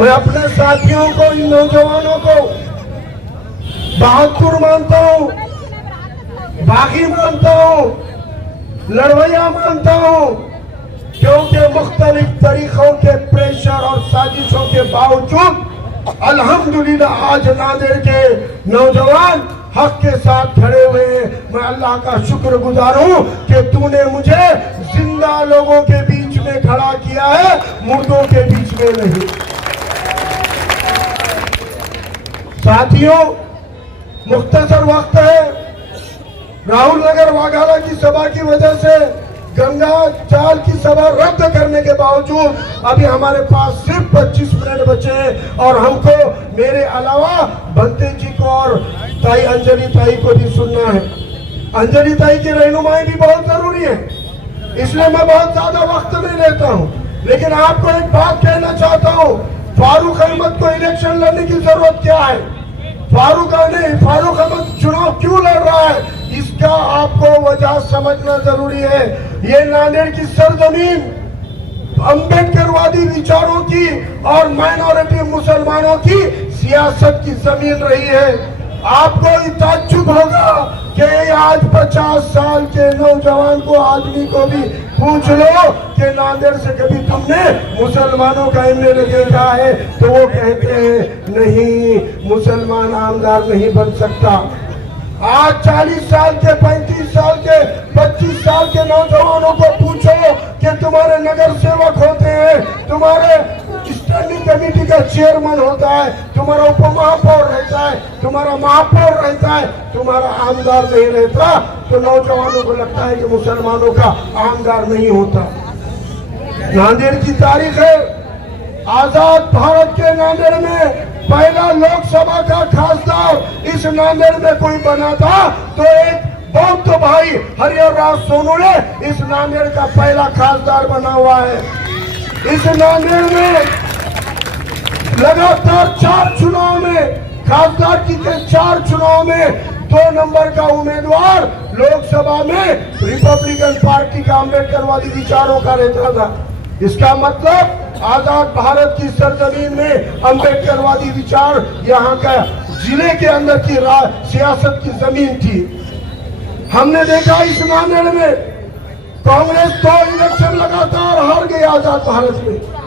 मैं अपने साथियों को, इन नौजवानों को बहादुर मानता हूँ, बागी मानता हूँ, लड़वैया मानता हूँ, क्योंकि मुख्तलिफ तरीकों के प्रेशर और साजिशों के बावजूद अल्हम्दुलिल्लाह आज नांदेड़ के नौजवान हक के साथ खड़े हुए हैं। मैं अल्लाह का शुक्रगुजार हूँ कि तूने मुझे जिंदा लोगों के बीच में खड़ा किया है, मुर्दों के बीच में नहीं। साथियों, मुख्तसर वक्त है। राहुल नगर वाघाला की सभा की वजह से गंगा चाल की सभा रद्द करने के बावजूद अभी हमारे पास सिर्फ 25 मिनट बचे हैं और हमको मेरे अलावा बंते जी को और ताई अंजलि ताई को भी सुनना है। अंजलि ताई की रहनुमाई भी बहुत जरूरी है, इसलिए मैं बहुत ज्यादा वक्त नहीं लेता हूं। लेकिन आपको एक बात कहना चाहता हूं, फारूक अहमद को इलेक्शन लड़ने की जरूरत क्या है? फारूक अहमद चुनाव क्यों लड़ रहा है, इसका आपको वजह समझना जरूरी है। ये नांदेड़ की सरजमीन अम्बेडकरवादी विचारों की और माइनॉरिटी मुसलमानों की सियासत की जमीन रही है। आपको ताज्जुब होगा कि आज 50 साल के नौजवान को, आदमी को भी पूछ लो कि नांदेड़ से कभी तुमने मुसलमानों का एमएलए देखा है, तो वो कहते हैं नहीं, मुसलमान आमदार नहीं बन सकता। आज 40 साल के, 35 साल के, 25 साल के नौजवानों को पूछो कि तुम्हारे नगर सेवक होते हैं, तुम्हारे स्टैंडिंग कमेटी का चेयरमैन होता है, तुम्हारा उप महापौर रहता है, तुम्हारा महापौर रहता है, तुम्हारा आमदार नहीं रहता, तो नौजवानों को लगता है कि मुसलमानों का आमदार नहीं होता। नांदेड़ की तारीख है, आजाद भारत के नांदेड़ में पहला लोकसभा का खासदार इस नांदेड़ में कोई बना था तो एक बौद्ध भाई हरिहर राज सोनू ने इस नांदेड़ का पहला खासदार बना हुआ है। इस नांदेड़ में लगातार 4 चुनाव में, खासदार की के 4 चुनाव में 2 नंबर का उम्मीदवार लोकसभा में रिपब्लिकन पार्टी का अम्बेडकरवादी विचारों का रहता था। इसका मतलब आजाद भारत की सरजमीन में अम्बेडकरवादी विचार यहाँ का जिले के अंदर की सियासत की जमीन थी। हमने देखा इस नांदेड़ में कांग्रेस 2 इलेक्शन लगातार हार गई आजाद भारत में।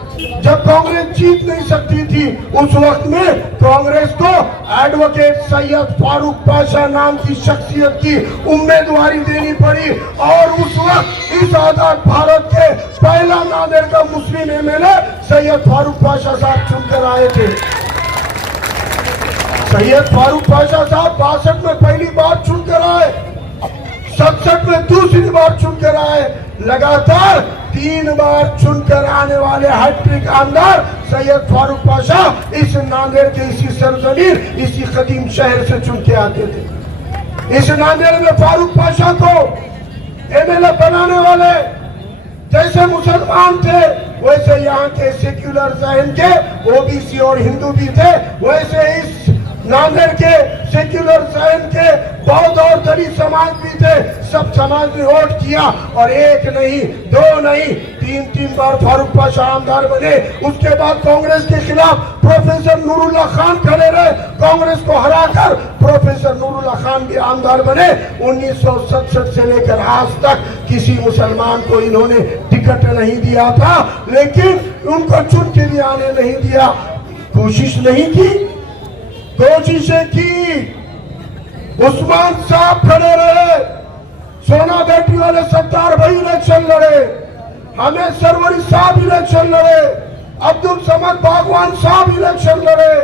जब कांग्रेस जीत नहीं सकती थी उस वक्त में कांग्रेस को एडवोकेट सैयद फारूक पाशा नाम की शख्सियत की उम्मीदवारी देनी पड़ी और उस वक्त इस आजाद भारत के पहला नांदेड़ का मुस्लिम एमएलए सैयद फारूक पाशा साहब चुनकर आए थे। सैयद फारूक पाशा साहब 62 में पहली बार चुनकर आए, 67 में दूसरी बार चुनकर आए, लगातार 3 बार चुनकर आने वाले हैट्रिक आमदार सैयद फारूक पाशा इस नांदेड़ के इसी सरजमीन, इसी कदीम शहर से चुन के आते थे। इस नांदेड़ में फारूक पाशा को एमएलए बनाने वाले जैसे मुसलमान थे वैसे यहाँ के सेक्युलर जहन के ओबीसी और हिंदू भी थे, वैसे इस नांदेड़ के सेक्युलर जहन के बौद्ध और दलित समाज भी थे। सब समाज ने वोट किया और 1 नहीं, 2 नहीं, 3 बार फारूक पाशा आमदार बने। उसके बाद कांग्रेस के खिलाफ प्रोफेसर नूरुल्लाह खान खड़े रहे, कांग्रेस को हराकर प्रोफेसर नूरुल्लाह खान भी आमदार बने। 1967 से लेकर आज तक किसी मुसलमान को इन्होंने टिकट नहीं दिया था, लेकिन उनको चुन के लिए आने नहीं दिया। कोशिश नहीं की, कोशिशें की। उस्मान साहब खड़े रहे, सोना बेटी वाले सत्तार भाई इलेक्शन लड़े, हमें सरवरी साहब इलेक्शन लड़े, अब्दुल समद बागवान साहब इलेक्शन लड़े,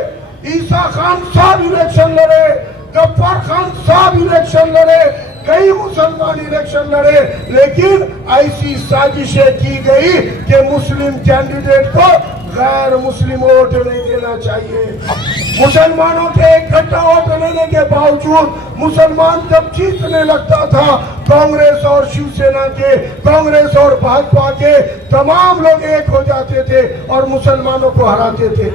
ईसा खान साहब इलेक्शन लड़े, गफ्फार खान साहब इलेक्शन लड़े, कई मुसलमान इलेक्शन लड़े, लेकिन ऐसी साजिशें की गई कि मुस्लिम कैंडिडेट को गैर मुस्लिम वोट नहीं देना चाहिए। मुसलमानों के इकट्ठा वोट लेने के बावजूद मुसलमान जब जीतने लगता था, कांग्रेस और शिवसेना के, कांग्रेस और भाजपा के तमाम लोग एक हो जाते थे और मुसलमानों को हराते थे।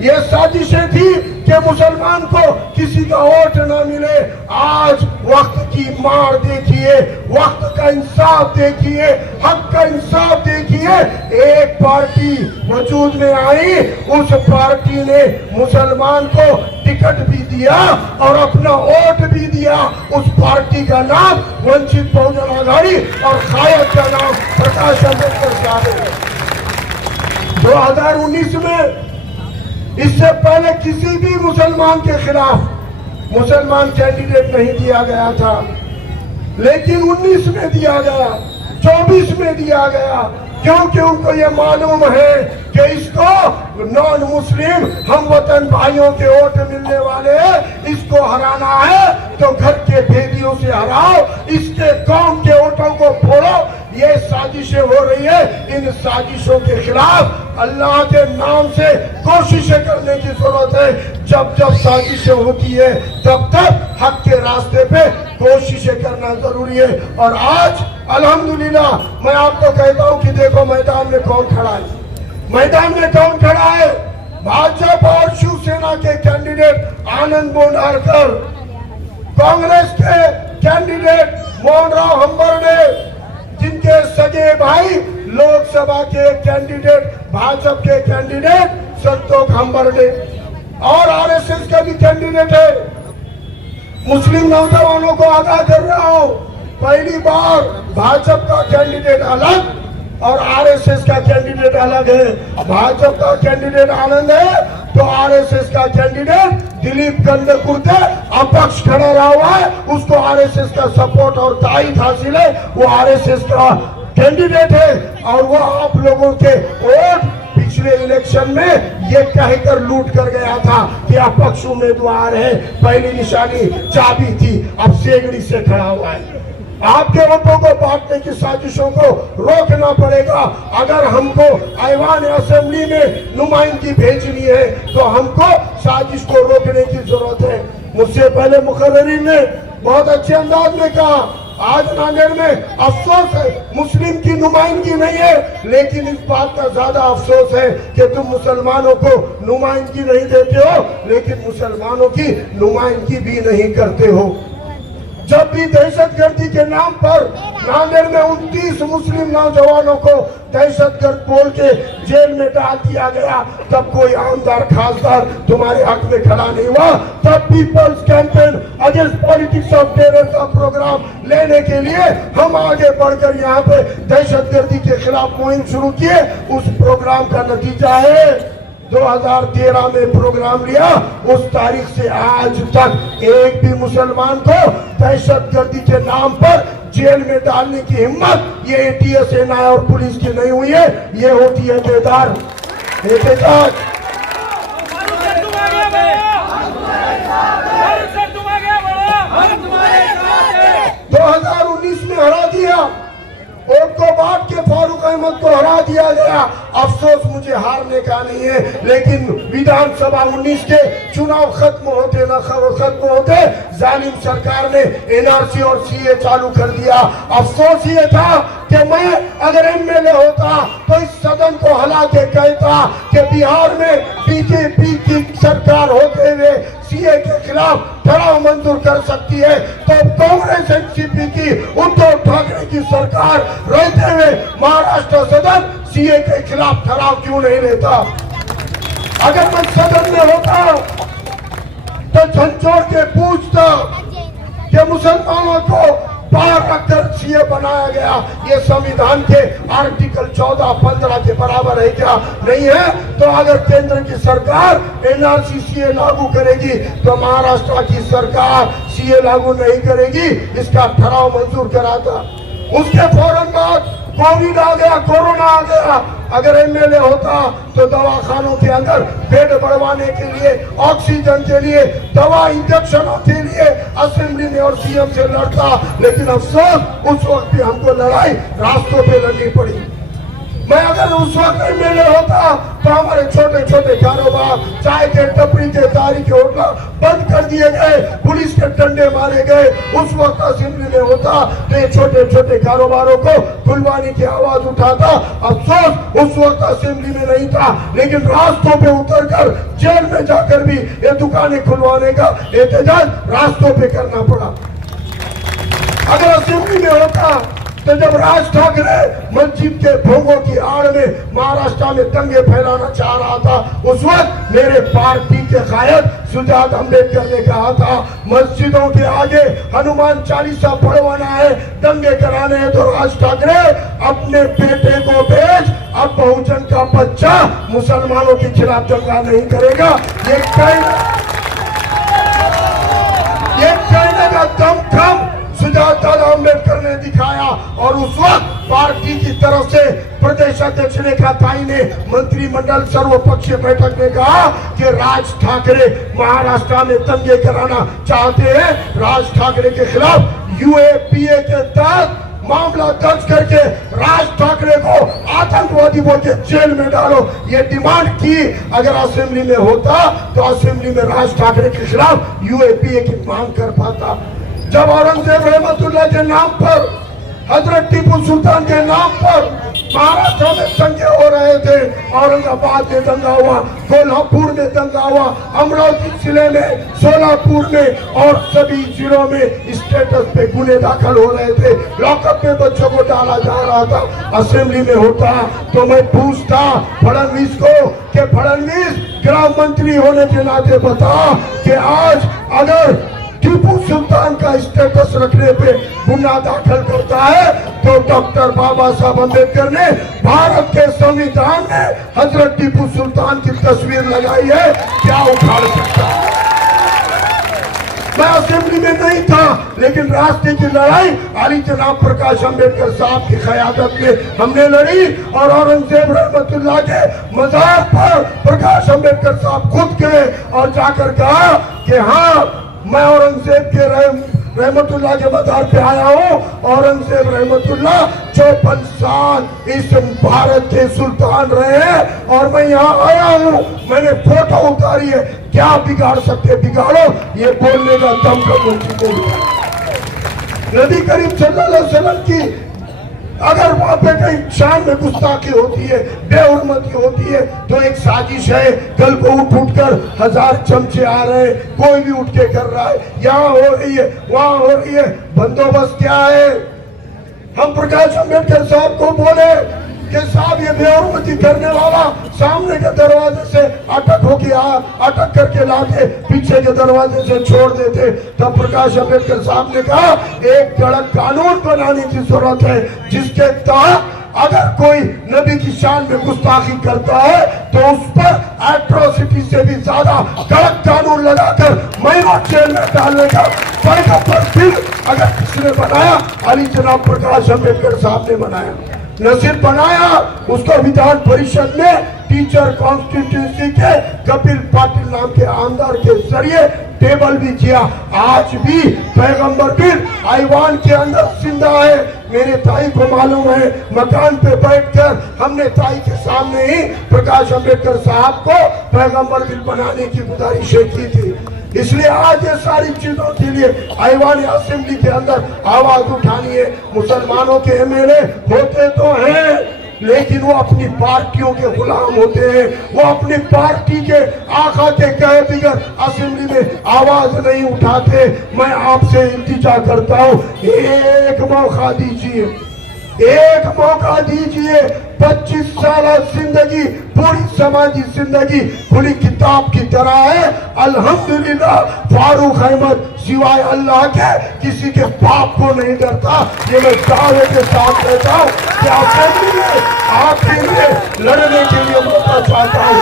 ये साजिशें थी कि मुसलमान को किसी का वोट न मिले। आज वक्त की की मार देखिए, वक्त का इंसाफ देखिए, हक का इंसाफ देखिए। एक पार्टी वजूद में आई, उस पार्टी ने मुसलमान को टिकट भी दिया और अपना वोट भी दिया। उस पार्टी का नाम वंचित बहुजन आघाड़ी और कायद का नाम प्रकाश आंबेडकर साहब है। 2019 में इससे पहले किसी भी मुसलमान के खिलाफ मुसलमान कैंडिडेट नहीं दिया गया था, लेकिन 19 में दिया गया, 24 में दिया गया, क्योंकि उनको ये मालूम है कि इसको नॉन मुस्लिम हम वतन भाइयों के वोट मिलने वाले हैं, इसको हराना है तो घर के भेदियों से हराओ, इसके कौम के वोटों को फोड़ो। ये साजिशें हो रही है। इन साजिशों के खिलाफ अल्लाह के नाम से कोशिशें करने की जरूरत है। जब जब साजिशें होती है तब तक हक के रास्ते पे कोशिशें करना जरूरी है। और आज अल्हम्दुलिल्लाह मैं आपको कहता हूं कि देखो मैदान में कौन खड़ा है, मैदान में कौन खड़ा है। भाजपा और शिवसेना के कैंडिडेट आनंद बोंडारकर, कांग्रेस के कैंडिडेट मोहनराव हंबर्डे, जिनके सगे भाई लोकसभा के कैंडिडेट भाजपा के कैंडिडेट संतोष हंबर्डे, और आरएसएस का भी कैंडिडेट है। मुस्लिम नौजवानों को आगाह कर रहा हूं, पहली बार भाजपा का कैंडिडेट अलग और आरएसएस का कैंडिडेट अलग है। भाजपा का कैंडिडेट आनंद है तो आरएसएस का कैंडिडेट दिलीप कंदकुर्ते अपक्ष खड़ा रहा हुआ है, उसको आरएसएस का सपोर्ट और ताईद हासिल है, वो आरएसएस का कैंडिडेट है। और वो आप लोगों के वोट पिछले इलेक्शन में ये कहकर लूट कर गया था कि अपक्ष उम्मीदवार है, पहली निशानी चाबी थी, अब सेगड़ी से खड़ा हुआ है। आपके वोटों को बांटने की साजिशों को रोकना पड़ेगा। अगर हमको ऐवान असेंबली में नुमाइंदगी भेजनी है तो हमको साजिश को रोकने की जरूरत है। मुझसे पहले मुकर्ररीन ने बहुत अच्छे अंदाज में कहा, आज नांदेड़ में अफसोस है मुस्लिम की नुमाइंदगी नहीं है, लेकिन इस बात का ज्यादा अफसोस है कि तुम मुसलमानों को नुमाइंदगी नहीं देते हो, लेकिन मुसलमानों की नुमाइंदगी भी नहीं करते हो। जब भी दहशतगर्दी के नाम पर नांदेड़ में 29 मुस्लिम नौजवानों को दहशतगर्द बोल के जेल में डाल दिया गया, तब कोई आमदार खासदार तुम्हारे हक में खड़ा नहीं हुआ। तब people's campaign against politics of terror का प्रोग्राम लेने के लिए हम आगे बढ़कर यहाँ पे दहशतगर्दी के खिलाफ मुहिम शुरू किए। उस प्रोग्राम का नतीजा है 2013 में प्रोग्राम लिया, उस तारीख से आज तक एक भी मुसलमान को दहशतगर्दी के नाम पर जेल में डालने की हिम्मत ये एटीएस, सेना और पुलिस की नहीं हुई है। ये होती है बेदार एहतजाज। 2019 में हरा दिया, वोट को बांट के फारूक अहमद को हरा दिया गया। अफसोस मुझे हारने का नहीं है, लेकिन विधानसभा 19 के चुनाव खत्म होते न खत्म होते जालिम सरकार ने एनआरसी और सीए चालू कर दिया। अफसोस ये था कि मैं अगर एमएलए होता तो इस सदन को हिला के कहता कि बिहार में बीजेपी की सरकार होते हुए सीए के खिलाफ ठराव मंजूर कर सकती है, तो कांग्रेस एनसीपी की उद्धव ठाकरे की सरकार रहते हुए महाराष्ट्र सदन सीए के खिलाफ ठराव क्यों नहीं लेता। अगर मैं सदन में होता तो झंझोड़ के पूछता कि मुसलमानों को बाहर रखकर सीए बनाया गया, ये संविधान के आर्टिकल 14-15 के बराबर है क्या? नहीं है। तो अगर केंद्र की सरकार एनआरसी सीए लागू करेगी तो महाराष्ट्र की सरकार सीए लागू नहीं करेगी, इसका ठराव मंजूर कराता। उसके फौरन बाद कोविड आ गया, कोरोना आ गया। अगर एमएलए होता तो दवाखानों के अंदर बेड बढ़वाने के लिए, ऑक्सीजन के लिए, दवा इंजेक्शनों के लिए असेंबली में और सीएम से लड़ता, लेकिन अफसोस उस वक्त भी हमको लड़ाई रास्तों पे लड़नी पड़ी। मैं अगर उस वक्त एमएलए होता तो हमारे छोटे छोटे कारोबार, चाय के टपरी के तारी के होटल बंद कर दिए गए, पुलिस के डंडे मारे गए। उस वक्त असेंबली में होता तो ये छोटे छोटे कारोबारों को खुलवाने की आवाज उठाता। अफसोस उस वक्त असेंबली में नहीं था, लेकिन रास्तों पे उतरकर जेल में जाकर भी ये दुकानें खुलवाने का एहतजाज रास्तों पे करना पड़ा। असेंबली में होता तो जब राज ठाकरे मस्जिद के भोगों की आड़ में महाराष्ट्र में दंगे फैलाना चाह रहा था, उस वक्त मेरे पार्टी के कायद सुजात अम्बेडकर ने कहा था मस्जिदों के आगे हनुमान चालीसा पढ़वाना है, दंगे कराने हैं तो राज ठाकरे अपने बेटे को भेज, अब बहुजन का बच्चा मुसलमानों के खिलाफ दंगा नहीं करेगा। ये कहने का दमखम सुजात अम्बेडकर ने दिखाया और उस वक्त पार्टी की तरफ से प्रदेश अध्यक्ष रेखा ताई ने मंत्रिमंडल सर्वपक्षीय बैठक में कहा कि राज ठाकरे महाराष्ट्र में दंगे कराना चाहते हैं, राज ठाकरे के खिलाफ यूएपीए के तहत मामला दर्ज करके राज ठाकरे को आतंकवादी बोल के जेल में डालो। ये डिमांड की अगर असेंबली में होता तो असेंबली में राज ठाकरे के खिलाफ यूएपीए की मांग कर पाता। जब औरंगजेब रहमतुल्लाह के नाम पर, हजरत टीपू सुल्तान के नाम पर महाराष्ट्र में दंगे हो रहे थे, औरंगाबाद में दंगा हुआ, कोल्हापुर में दंगा हुआ, अमरावती जिले में, सोलापुर में और सभी जिलों में स्टेटस पे गुने दाखिल हो रहे थे, लॉकअप में बच्चों को डाला जा रहा था। असेंबली में होता तो मैं पूछता फडणवीस को कि फडणवीस गृह मंत्री होने के नाते बता कि आज अगर टीपू सुल्तान का स्टेटस रखने पे गुना दाखिल करता है तो डॉक्टर बाबा साहब अम्बेडकर ने भारत के संविधान में हजरत टीपू सुल्तान की तस्वीर लगाई है, क्या उखाड़ सकता है? मैं असेंबली में नहीं था लेकिन रास्ते की लड़ाई अली जनाब प्रकाश अम्बेडकर साहब की क़यादत में हमने लड़ी और औरंगजेब रहमतुल्लाह के मजार पर प्रकाश अम्बेडकर साहब खुद गए और जाकर कहा कि हाँ मैं औरंगजेब के रहमतुल्लाह के मजार पे आया हूँ। औरंगजेब रहमतुल्लाह 54 साल इस भारत के सुल्तान रहे हैं और मैं यहाँ आया हूँ, मैंने फोटो उतारी है, क्या बिगाड़ सकते बिगाड़ो, ये बोलने का दम कर नबी करीम सल्लल्लाहु अलैहि वसल्लम की अगर वहां पे कहीं शान में गुस्ताखी होती है, बेहुरमती होती है तो एक साजिश है, कल को उठ कर 1000 चमचे आ रहे हैं, कोई भी उठ के कर रहा है, यहाँ हो रही है वहां हो रही है, बंदोबस्त क्या है? हम प्रकाश अम्बेडकर साहब को बोले कि साहब ये बेहुरमती करने वाला सामने के दरवाजे से अटक करके लाते, पीछे के दरवाजे से छोड़ देते। तब प्रकाश अम्बेडकर साहब ने कहा एक कड़क कानून बनाने की जरूरत है जिसके तहत अगर कोई नबी की शान में गुस्ताखी करता है तो उस पर एट्रोसिटी से भी ज्यादा कड़क कानून लगाकर महीनों जेल में डालने का पैगंबर बिल अगर किसी ने बनाया, अली जनाब प्रकाश अम्बेडकर साहब ने बनाया, न सिर्फ बनाया, उसको विधान परिषद में टीचर कॉन्स्टिट्यूंसी के कपिल पाटिल नाम के आमदार के जरिए टेबल भी किया। आज भी पैगंबर बिल आईवान के अंदर जिंदा है। मेरे ताई को मालूम है, मकान पे बैठकर हमने ताई के सामने ही प्रकाश अम्बेडकर साहब को पैगंबर बिल बनाने की गुजारिश की थी। इसलिए आज ये सारी चीजों के लिए आईवान असेंबली के अंदर आवाज उठानी है। मुसलमानों के एमएलए होते तो हैं लेकिन वो अपनी पार्टियों के गुलाम होते हैं, वो अपनी पार्टी के आका के कहे बिगर असेंबली में आवाज नहीं उठाते। मैं आपसे इल्तिजा करता हूँ, एक मौका दीजिए, एक मौका दीजिए। 25 साल जिंदगी, पूरी समाजी जिंदगी खुली किताब की तरह है। अल्हम्दुलिल्लाह फारूक अहमद सिवाय अल्लाह के किसी के पाप को नहीं डरता। ये मैं दावे के साथ कहता हूँ कि असेंबली में आपके लिए लड़ने के लिए मौका चाहता हूँ।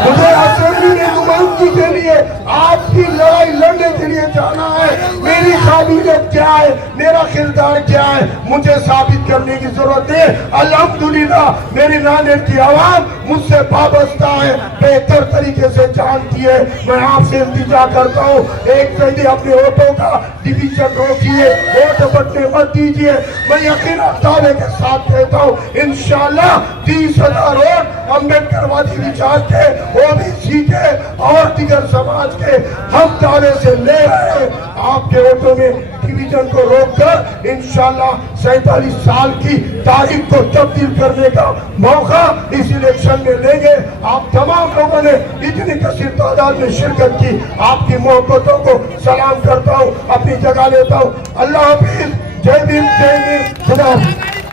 मुझे असेंबली में नुमाइंदगी के लिए आपकी लड़ाई लड़ने के लिए जाना है। मेरी काबिलियत क्या है, मेरा किरदार क्या है, मुझे साबित करने की जरूरत है। अल्हम्दुलिल्लाह मेरी नानेर की आवाम मुझसे वाबस्ता है, बेहतर तरीके से जानती है। मैं आपसे इल्तिजा करता हूँ, एक जल्दी अपने वोटों का डिवीजन रोकिए, वोट बटने मत दीजिए। मैं यकीनन दावे के साथ कहता हूँ इंशाल्लाह 30,000 वोट अम्बेडकरवादी विचार के, ओबीसी के और दिगर समाज के हम दावे से ले रहे हैं। आपके वोटों में डिवीजन को रोककर इंशाल्लाह 47 साल की तारीख को तब्दील करने का मौका इस इलेक्शन में लेंगे। आप तमाम लोगों ने इतनी कसीर तादाद में शिरकत की, आपकी मोहब्बतों को सलाम करता हूँ, अपनी जगह लेता हूँ। अल्लाह हाफिज, जय भीम, खुदा हाफिज।